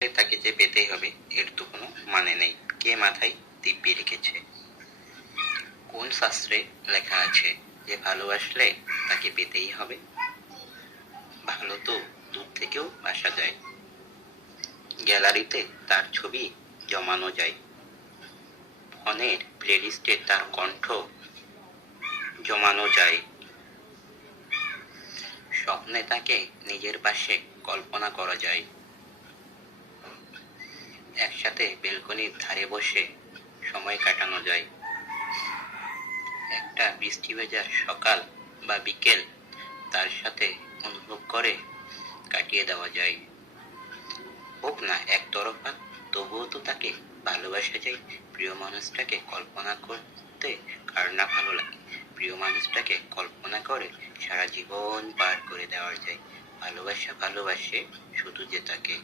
তাকে যে পেতেই হবে এর তো কোনো মানে নেই। কে মাথায় দিব্যি রেখেছে? কোন শাস্ত্রে লেখা আছে যে ভালোবাসলে তাকে পেতেই হবে? ভালো তো দূর থেকেও বাসা যায়, গ্যালারিতে তার ছবি জমানো যায়, ফোনের প্লেলিস্টে তার কণ্ঠ জমানো যায়, স্বপ্নে তাকে নিজের পাশে কল্পনা করা যায়, একসাথে বেলকনির ধারে বসে সময় কাটানো যায়, একটা বৃষ্টি ভেজা সকাল বা বিকেল তার সাথে অনুভব করে কাটিয়ে দেওয়া যায়। হোক না একতরফা, তবুও তো তাকে ভালোবাসা যায়। প্রিয় মানুষটাকে কল্পনা করতে কার না ভালো লাগে? প্রিয় মানুষটাকে কল্পনা করে সারা জীবন পার করে দেওয়া যায়। ভালোবাসে শুধু যে তাকে।